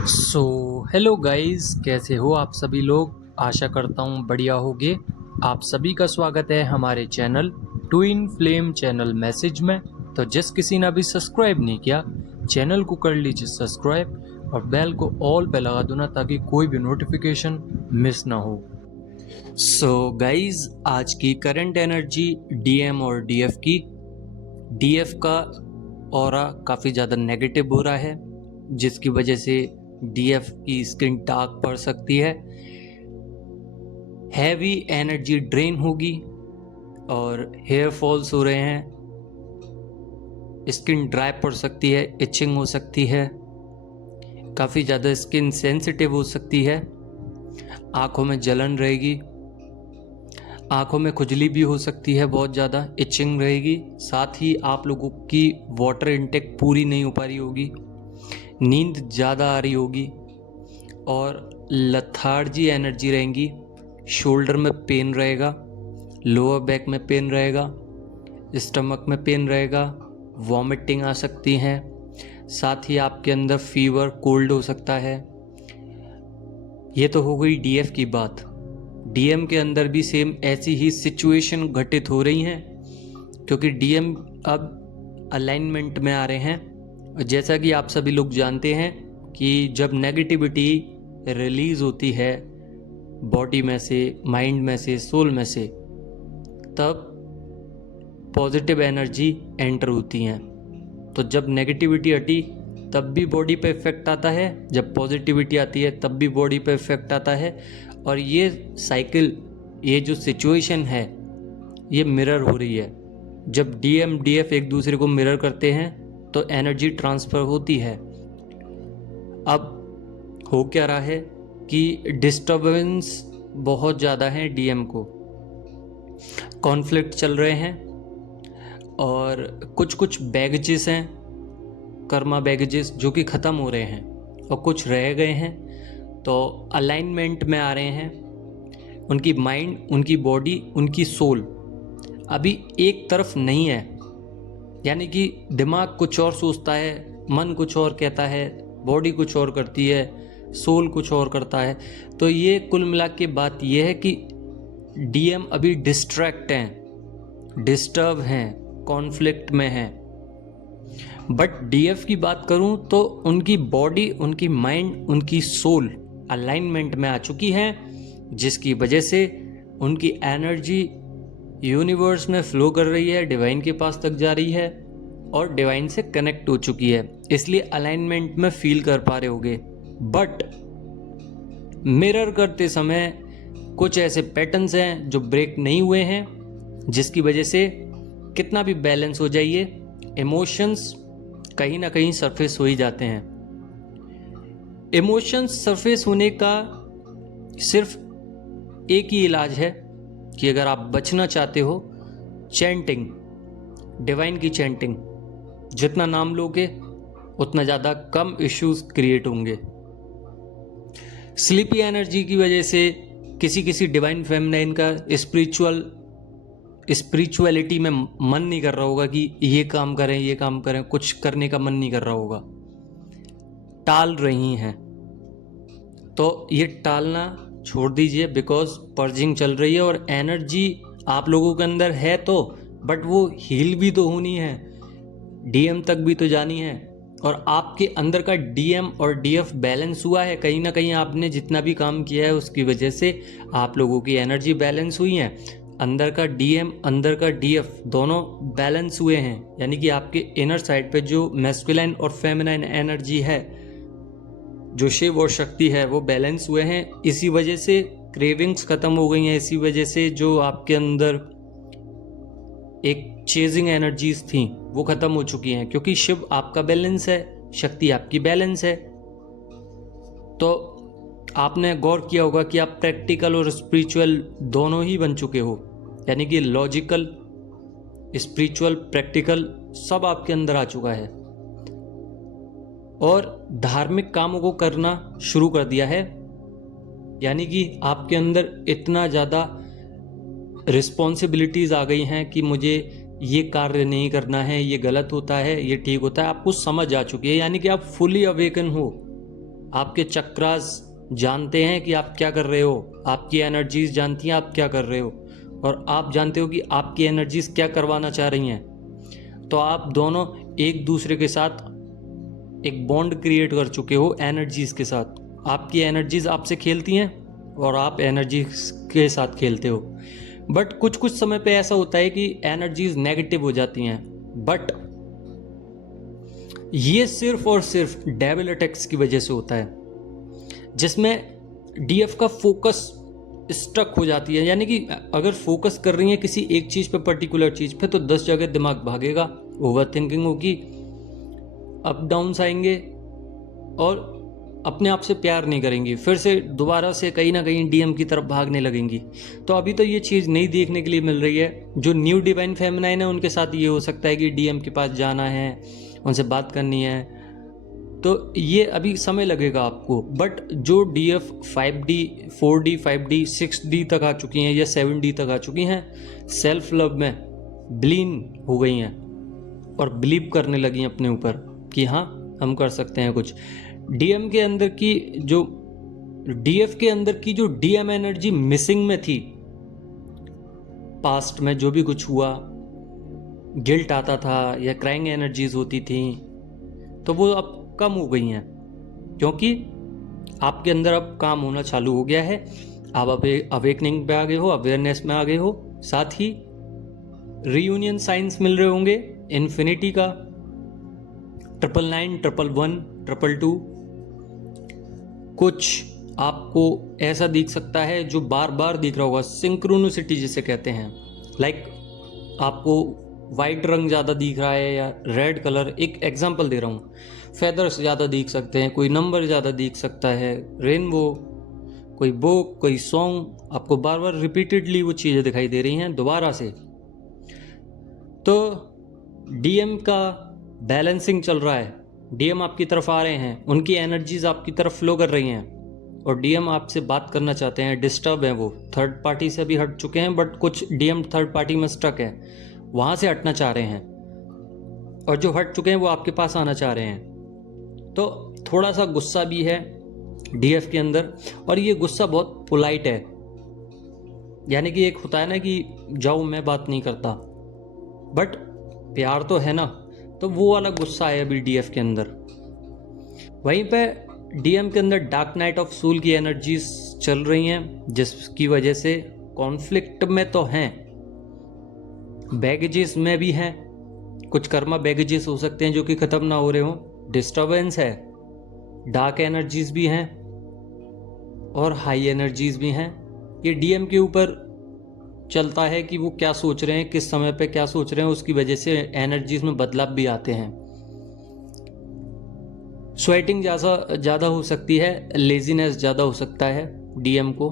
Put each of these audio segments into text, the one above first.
So hello guys, कैसे हो आप सभी लोग। आशा करता हूँ बढ़िया होगे। आप सभी का स्वागत है हमारे channel twin flame channel message में। तो जिस किसी ने अभी सब्सक्राइब नहीं किया, चैनल को कर लीजिए सब्सक्राइब और बेल को ऑल पे लगा दो ना, ताकि कोई भी नोटिफिकेशन मिस ना हो। सो गाइस, आज की करंट एनर्जी डीएम और डीएफ की। डीएफ का ऑरा काफ़ी ज़्यादा नेगेटिव हो रहा है, जिसकी वजह से डीएफ की स्किन डार्क पड़ सकती है, हैवी एनर्जी ड्रेन होगी और हेयर फॉल्स हो रहे हैं, स्किन ड्राई पड़ सकती है, इचिंग हो सकती है, काफ़ी ज़्यादा स्किन सेंसिटिव हो सकती है, आँखों में जलन रहेगी, आँखों में खुजली भी हो सकती है, बहुत ज़्यादा इचिंग रहेगी। साथ ही आप लोगों की वाटर इनटेक पूरी नहीं हो पा रही होगी, नींद ज़्यादा आ रही होगी और लथार्जी एनर्जी रहेंगी। शोल्डर में पेन रहेगा, लोअर बैक में पेन रहेगा, स्टमक में पेन रहेगा, वॉमिटिंग आ सकती है। साथ ही आपके अंदर फीवर, कोल्ड हो सकता है। ये तो हो गई डीएफ की बात। डीएम के अंदर भी सेम ऐसी ही सिचुएशन घटित हो रही हैं, क्योंकि डीएम अब अलाइनमेंट में आ रहे हैं। और जैसा कि आप सभी लोग जानते हैं कि जब नेगेटिविटी रिलीज होती है बॉडी में से, माइंड में से, सोल में से, तब पॉजिटिव एनर्जी एंटर होती हैं। तो जब नेगेटिविटी हटी तब भी बॉडी पे इफेक्ट आता है, जब पॉजिटिविटी आती है तब भी बॉडी पे इफेक्ट आता है। और ये साइकिल, ये जो सिचुएशन है, ये मिरर हो रही है। जब डीएम डीएफ एक दूसरे को मिरर करते हैं तो एनर्जी ट्रांसफ़र होती है। अब हो क्या रहा है कि डिस्टर्बेंस बहुत ज़्यादा है, डीएम को कॉन्फ्लिक्ट चल रहे हैं और कुछ कुछ बैगेजेस हैं, कर्मा बैगेजेस, जो कि ख़त्म हो रहे हैं और कुछ रह गए हैं। तो अलाइनमेंट में आ रहे हैं। उनकी माइंड, उनकी बॉडी, उनकी सोल अभी एक तरफ नहीं है। यानी कि दिमाग कुछ और सोचता है, मन कुछ और कहता है, बॉडी कुछ और करती है, सोल कुछ और करता है। तो ये कुल मिला के बात ये है कि डीएम अभी डिस्ट्रैक्ट हैं, डिस्टर्ब हैं, कॉन्फ्लिक्ट में हैं। बट डीएफ की बात करूं तो उनकी बॉडी, उनकी माइंड, उनकी सोल अलाइनमेंट में आ चुकी है, जिसकी वजह से उनकी एनर्जी यूनिवर्स में फ्लो कर रही है, डिवाइन के पास तक जा रही है और डिवाइन से कनेक्ट हो चुकी है। इसलिए अलाइनमेंट में फील कर पा रहे होगे। बट मिरर करते समय कुछ ऐसे पैटर्न्स हैं जो ब्रेक नहीं हुए हैं, जिसकी वजह से कितना भी बैलेंस हो जाइए, इमोशंस कहीं ना कहीं सरफेस हो ही जाते हैं। इमोशंस सरफेस होने का सिर्फ एक ही इलाज है कि अगर आप बचना चाहते हो, चैंटिंग, डिवाइन की चैंटिंग। जितना नाम लोगे उतना ज़्यादा कम इश्यूज क्रिएट होंगे। स्लीपी एनर्जी की वजह से किसी किसी डिवाइन फेमिनाइन का स्पिरिचुअलिटी में मन नहीं कर रहा होगा कि ये काम करें, ये काम करें, कुछ करने का मन नहीं कर रहा होगा, टाल रही हैं। तो ये टालना छोड़ दीजिए, बिकॉज पर्जिंग चल रही है और एनर्जी आप लोगों के अंदर है तो, बट वो हील भी तो होनी है, डीएम तक भी तो जानी है। और आपके अंदर का डीएम और डीएफ बैलेंस हुआ है, कहीं ना कहीं आपने जितना भी काम किया है उसकी वजह से आप लोगों की एनर्जी बैलेंस हुई है। अंदर का डीएम, अंदर का डीएफ दोनों बैलेंस हुए हैं। यानी कि आपके इनर साइड पे जो मैस्कुलाइन और फेमिनाइन एनर्जी है, जो शिव और शक्ति है, वो बैलेंस हुए हैं। इसी वजह से क्रेविंग्स खत्म हो गई हैं। इसी वजह से जो आपके अंदर एक चेजिंग एनर्जीज थी वो खत्म हो चुकी हैं, क्योंकि शिव आपका बैलेंस है, शक्ति आपकी बैलेंस है। तो आपने गौर किया होगा कि आप प्रैक्टिकल और स्पिरिचुअल दोनों ही बन चुके हो। यानी कि लॉजिकल, स्पिरिचुअल, प्रैक्टिकल सब आपके अंदर आ चुका है और धार्मिक कामों को करना शुरू कर दिया है। यानी कि आपके अंदर इतना ज़्यादा रिस्पॉन्सिबिलिटीज़ आ गई हैं कि मुझे ये कार्य नहीं करना है, ये गलत होता है, ये ठीक होता है, आपको समझ आ चुकी है। यानी कि आप फुली अवेकन हो, आपके चक्रास जानते हैं कि आप क्या कर रहे हो, आपकी एनर्जीज जानती हैं आप क्या कर रहे हो, और आप जानते हो कि आपकी एनर्जीज क्या करवाना चाह रही हैं। तो आप दोनों एक दूसरे के साथ एक बॉन्ड क्रिएट कर चुके हो एनर्जीज के साथ। आपकी एनर्जीज आपसे खेलती हैं और आप एनर्जीज के साथ खेलते हो। बट कुछ कुछ समय पे ऐसा होता है कि एनर्जीज नेगेटिव हो जाती हैं, बट ये सिर्फ और सिर्फ डेविल अटैक्स की वजह से होता है, जिसमें डीएफ का फोकस स्टक हो जाती है। यानी कि अगर फोकस कर रही है किसी एक चीज़ पे, पर्टिकुलर चीज़ पे, तो 10 जगह दिमाग भागेगा, ओवर थिंकिंग होगी, अप डाउन्स आएंगे और अपने आप से प्यार नहीं करेंगी, फिर से दोबारा से कहीं ना कहीं डीएम की तरफ भागने लगेंगी। तो अभी तो ये चीज़ नहीं देखने के लिए मिल रही है। जो न्यू डिवाइन फेमिनाइन है उनके साथ ये हो सकता है कि डीएम के पास जाना है, उनसे बात करनी है, तो ये अभी समय लगेगा आपको। बट जो DF 5D 4D 5D 6D तक आ चुकी हैं या 7D तक आ चुकी हैं, सेल्फ लव में ब्लीन हो गई हैं और बिलीव करने लगी हैं अपने ऊपर कि हाँ हम कर सकते हैं कुछ। डीएम के अंदर की जो डीएफ के अंदर की जो डीएम एनर्जी मिसिंग में थी, पास्ट में जो भी कुछ हुआ, गिल्ट आता था या क्राइंग एनर्जीज होती थी, तो वो अब कम हो गई हैं, क्योंकि आपके अंदर अब काम होना चालू हो गया है। आप अवेकनिंग पे आ गए हो, अवेयरनेस में आ गए हो। साथ ही रीयूनियन साइंस मिल रहे होंगे इन्फिनिटी का, 999, 111, 222। कुछ आपको ऐसा दिख सकता है जो बार बार दिख रहा होगा, सिंक्रोनिसिटी जिसे कहते हैं। लाइक आपको वाइट रंग ज़्यादा दिख रहा है या रेड कलर, एक एग्जांपल दे रहा हूँ, फेदर्स ज़्यादा दिख सकते हैं, कोई नंबर ज़्यादा दिख सकता है, रेनबो, कोई बुक, कोई सॉन्ग, आपको बार बार रिपीटेडली वो चीज़ें दिखाई दे रही हैं दोबारा से। तो डीएम का बैलेंसिंग चल रहा है, डीएम आपकी तरफ आ रहे हैं, उनकी एनर्जीज आपकी तरफ फ्लो कर रही हैं और डीएम आपसे बात करना चाहते हैं। डिस्टर्ब है, वो थर्ड पार्टी से भी हट चुके हैं, बट कुछ डीएम थर्ड पार्टी में स्टक है, वहाँ से हटना चाह रहे हैं, और जो हट चुके हैं वो आपके पास आना चाह रहे हैं। तो थोड़ा सा गुस्सा भी है डीएफ के अंदर, और ये गुस्सा बहुत पोलाइट है। यानी कि एक होता है ना कि जाओ मैं बात नहीं करता, बट प्यार तो है ना, तो वो वाला गुस्सा है अभी डीएफ के अंदर। वहीं पे डीएम के अंदर डार्क नाइट ऑफ सोल की एनर्जीज चल रही हैं, जिसकी वजह से कॉन्फ्लिक्ट में तो हैं, बैगेजेस में भी हैं, कुछ कर्मा बैगेजेस हो सकते हैं जो कि खत्म ना हो रहे हों, डिस्टर्बेंस है, डार्क एनर्जीज भी हैं और हाई एनर्जीज भी हैं। ये डीएम के ऊपर चलता है कि वो क्या सोच रहे हैं, किस समय पे क्या सोच रहे हैं, उसकी वजह से एनर्जीज में बदलाव भी आते हैं। स्वेटिंग ज़्यादा हो सकती है, लेजीनेस ज़्यादा हो सकता है डीएम को,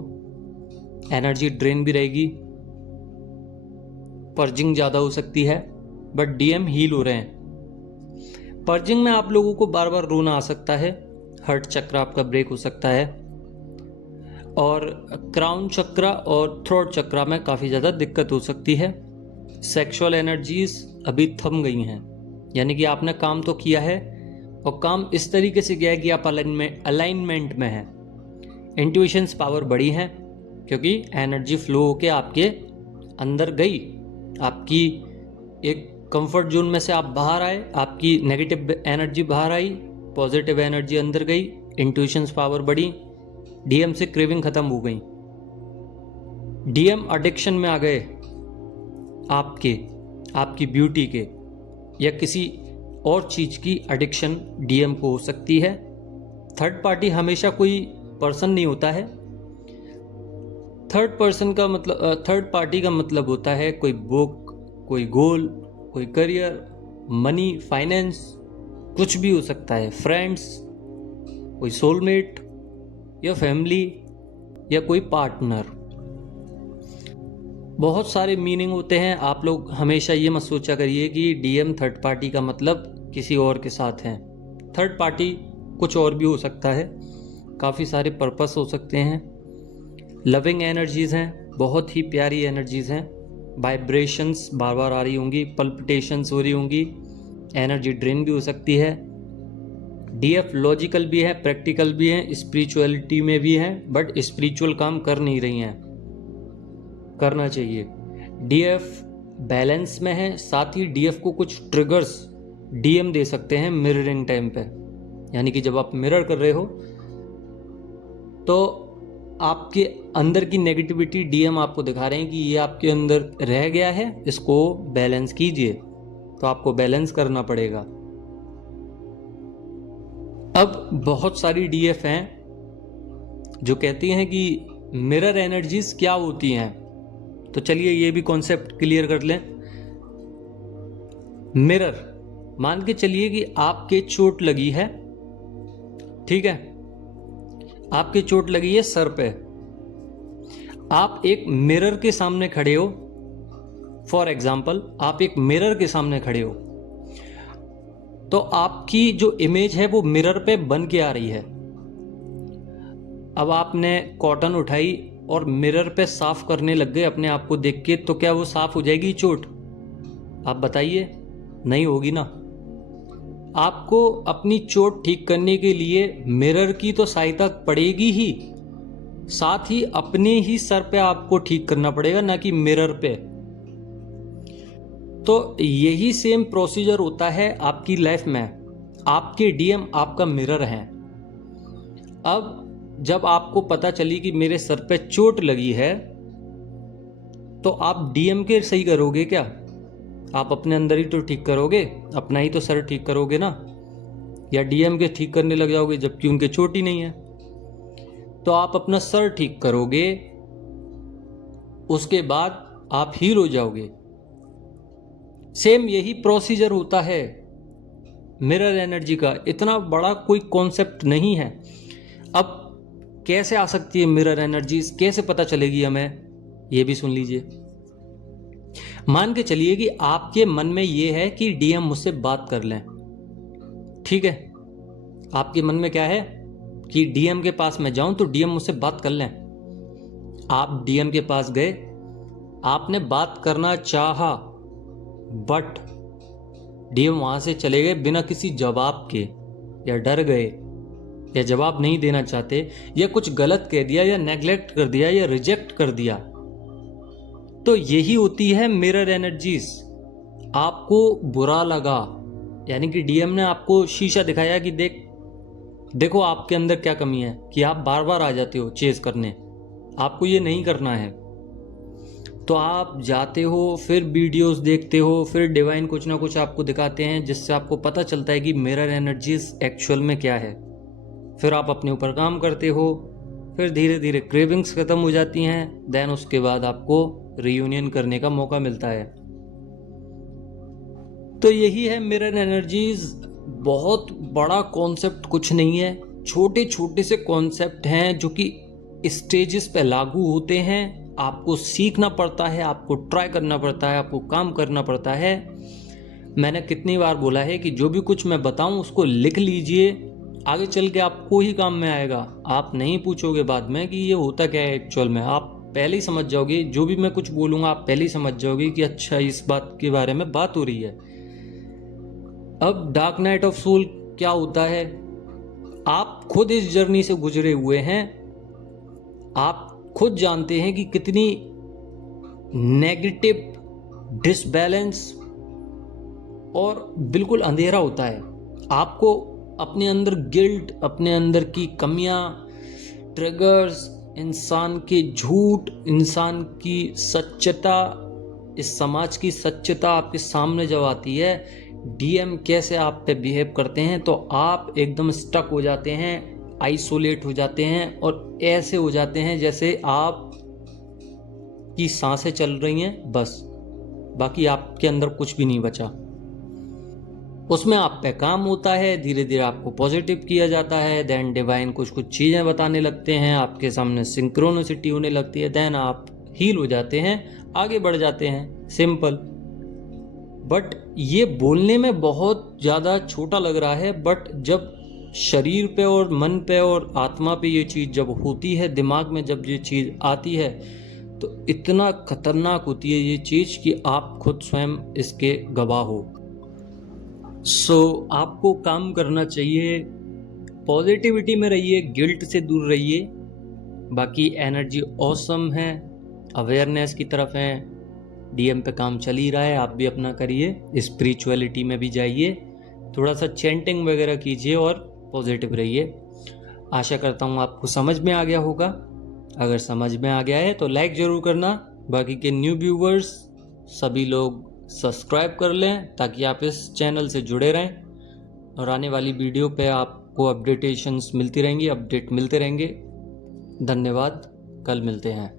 एनर्जी ड्रेन भी रहेगी, पर्जिंग ज़्यादा हो सकती है, बट डीएम हील हो रहे हैं। पर्जिंग में आप लोगों को बार बार रोना आ सकता है, हार्ट चक्र आपका ब्रेक हो सकता है, और क्राउन चक्र और थ्रोट चक्र में काफ़ी ज़्यादा दिक्कत हो सकती है। सेक्सुअल एनर्जीज अभी थम गई हैं, यानी कि आपने काम तो किया है और काम इस तरीके से किया है कि आप अलाइनमेंट में हैं। इंट्यूशंस पावर बढ़ी है क्योंकि एनर्जी फ्लो होके आपके अंदर गई, आपकी एक कंफर्ट जोन में से आप बाहर आए, आपकी नेगेटिव एनर्जी बाहर आई, पॉजिटिव एनर्जी अंदर गई, इंट्यूशंस पावर बढ़ी, डीएम से क्रेविंग खत्म हो गई। डीएम एडिक्शन में आ गए आपकी ब्यूटी के या किसी और चीज़ की एडिक्शन डीएम को हो सकती है। थर्ड पार्टी हमेशा कोई पर्सन नहीं होता है। थर्ड पार्टी का मतलब होता है कोई बुक, कोई गोल, कोई करियर, मनी, फाइनेंस, कुछ भी हो सकता है, फ्रेंड्स, कोई सोलमेट या फैमिली या कोई पार्टनर। बहुत सारे मीनिंग होते हैं। आप लोग हमेशा ये मत सोचा करिए कि डीएम थर्ड पार्टी का मतलब किसी और के साथ है। थर्ड पार्टी कुछ और भी हो सकता है, काफ़ी सारे पर्पस हो सकते हैं। लविंग एनर्जीज़ हैं, बहुत ही प्यारी एनर्जीज़ हैं। वाइब्रेशंस बार बार आ रही होंगी, पल्पिटेशंस हो रही होंगी, एनर्जी ड्रेन भी हो सकती है। डीएफ लॉजिकल भी है, प्रैक्टिकल भी है, स्पिरिचुअलिटी में भी है, बट स्पिरिचुअल काम कर नहीं रही हैं, करना चाहिए। डीएफ बैलेंस में है, साथ ही डीएफ को कुछ ट्रिगर्स डीएम दे सकते हैं मिररिंग टाइम पे, यानी कि जब आप मिरर कर रहे हो तो आपके अंदर की नेगेटिविटी डीएम आपको दिखा रहे हैं कि ये आपके अंदर रह गया है, इसको बैलेंस कीजिए। तो आपको बैलेंस करना पड़ेगा। अब बहुत सारी डीएफ हैं जो कहती हैं कि मिरर एनर्जीज क्या होती हैं, तो चलिए ये भी कॉन्सेप्ट क्लियर कर लें। मिरर, मान के चलिए कि आपके चोट लगी है, ठीक है, आपके चोट लगी है सर पे, आप एक मिरर के सामने खड़े हो, फॉर एग्जाम्पल आप एक मिरर के सामने खड़े हो, तो आपकी जो इमेज है वो मिरर पे बन के आ रही है। अब आपने कॉटन उठाई और मिरर पे साफ करने लग गए अपने आप को देख के, तो क्या वो साफ हो जाएगी चोट? आप बताइए, नहीं होगी ना। आपको अपनी चोट ठीक करने के लिए मिरर की तो सहायता पड़ेगी ही, साथ ही अपने ही सर पे आपको ठीक करना पड़ेगा, ना कि मिरर पे। तो यही सेम प्रोसीजर होता है आपकी लाइफ में। आपके डीएम आपका मिरर हैं। अब जब आपको पता चली कि मेरे सर पे चोट लगी है, तो आप डीएम के सही करोगे क्या? आप अपने अंदर ही तो ठीक करोगे, अपना ही तो सर ठीक करोगे ना, या डीएम के ठीक करने लग जाओगे जबकि उनके चोट ही नहीं है। तो आप अपना सर ठीक करोगे, उसके बाद आप हील हो जाओगे। सेम यही प्रोसीजर होता है मिरर एनर्जी का। इतना बड़ा कोई कॉन्सेप्ट नहीं है। अब कैसे आ सकती है मिरर एनर्जी, कैसे पता चलेगी हमें, ये भी सुन लीजिए। मान के चलिए कि आपके मन में ये है कि डीएम मुझसे बात कर लें, ठीक है, आपके मन में क्या है कि डीएम के पास मैं जाऊं तो डीएम मुझसे बात कर लें। आप डीएम के पास गए, आपने बात करना चाहा, बट डीएम वहां से चले गए बिना किसी जवाब के, या डर गए, या जवाब नहीं देना चाहते, या कुछ गलत कह दिया, या नेग्लेक्ट कर दिया, या रिजेक्ट कर दिया। तो यही होती है मिरर एनर्जीज। आपको बुरा लगा, यानी कि डीएम ने आपको शीशा दिखाया कि देखो आपके अंदर क्या कमी है कि आप बार बार आ जाते हो चेज करने, आपको ये नहीं करना है। तो आप जाते हो, फिर वीडियोस देखते हो, फिर डिवाइन कुछ ना कुछ आपको दिखाते हैं, जिससे आपको पता चलता है कि मिरर एनर्जीज एक्चुअल में क्या है। फिर आप अपने ऊपर काम करते हो, फिर धीरे धीरे क्रेविंग्स खत्म हो जाती हैं, देन उसके बाद आपको रियूनियन करने का मौका मिलता है। तो यही है मिरर एनर्जीज। बहुत बड़ा कॉन्सेप्ट कुछ नहीं है, छोटे छोटे से कॉन्सेप्ट हैं जो कि स्टेजेस पे लागू होते हैं। आपको सीखना पड़ता है, आपको ट्राई करना पड़ता है, आपको काम करना पड़ता है। मैंने कितनी बार बोला है कि जो भी कुछ मैं बताऊं उसको लिख लीजिए, आगे चल के आपको ही काम में आएगा। आप नहीं पूछोगे बाद में कि ये होता क्या है एक्चुअल में, आप पहले ही समझ जाओगे। जो भी मैं कुछ बोलूँगा आप पहले ही समझ जाओगे कि अच्छा इस बात के बारे में बात हो रही है। अब डार्क नाइट ऑफ सोल क्या होता है, आप खुद इस जर्नी से गुजरे हुए हैं, आप खुद जानते हैं कि कितनी नेगेटिव डिसबैलेंस और बिल्कुल अंधेरा होता है। आपको अपने अंदर गिल्ट, अपने अंदर की कमियां, ट्रिगर्स, इंसान के झूठ, इंसान की सच्चता, इस समाज की सच्चता आपके सामने जब आती है, डीएम कैसे आप पे बिहेव करते हैं, तो आप एकदम स्टक हो जाते हैं, आइसोलेट हो जाते हैं, और ऐसे हो जाते हैं जैसे आप की सांसें चल रही हैं बस, बाकी आपके अंदर कुछ भी नहीं बचा। उसमें आप पे काम होता है, धीरे धीरे आपको पॉजिटिव किया जाता है, देन डिवाइन कुछ कुछ चीज़ें बताने लगते हैं, आपके सामने सिंक्रोनिसिटी होने लगती है, देन आप हील हो जाते हैं, आगे बढ़ जाते हैं। सिंपल। बट ये बोलने में बहुत ज़्यादा छोटा लग रहा है, बट जब शरीर पे और मन पे और आत्मा पे ये चीज़ जब होती है, दिमाग में जब ये चीज़ आती है, तो इतना खतरनाक होती है ये चीज़ कि आप खुद स्वयं इसके गवाह हो। सो आपको काम करना चाहिए पॉजिटिविटी में रहिए, गिल्ट से दूर रहिए। बाकी एनर्जी ऑसम है, अवेयरनेस की तरफ है, डीएम पे काम चल ही रहा है, आप भी अपना करिए, स्पिरिचुअलिटी में भी जाइए, थोड़ा सा चैंटिंग वगैरह कीजिए और पॉजिटिव रहिए। आशा करता हूँ आपको समझ में आ गया होगा। अगर समझ में आ गया है तो लाइक ज़रूर करना। बाकी के न्यू व्यूवर्स सभी लोग सब्सक्राइब कर लें ताकि आप इस चैनल से जुड़े रहें और आने वाली वीडियो पे आपको अपडेटेशंस मिलती रहेंगी, अपडेट मिलते रहेंगे। धन्यवाद, कल मिलते हैं।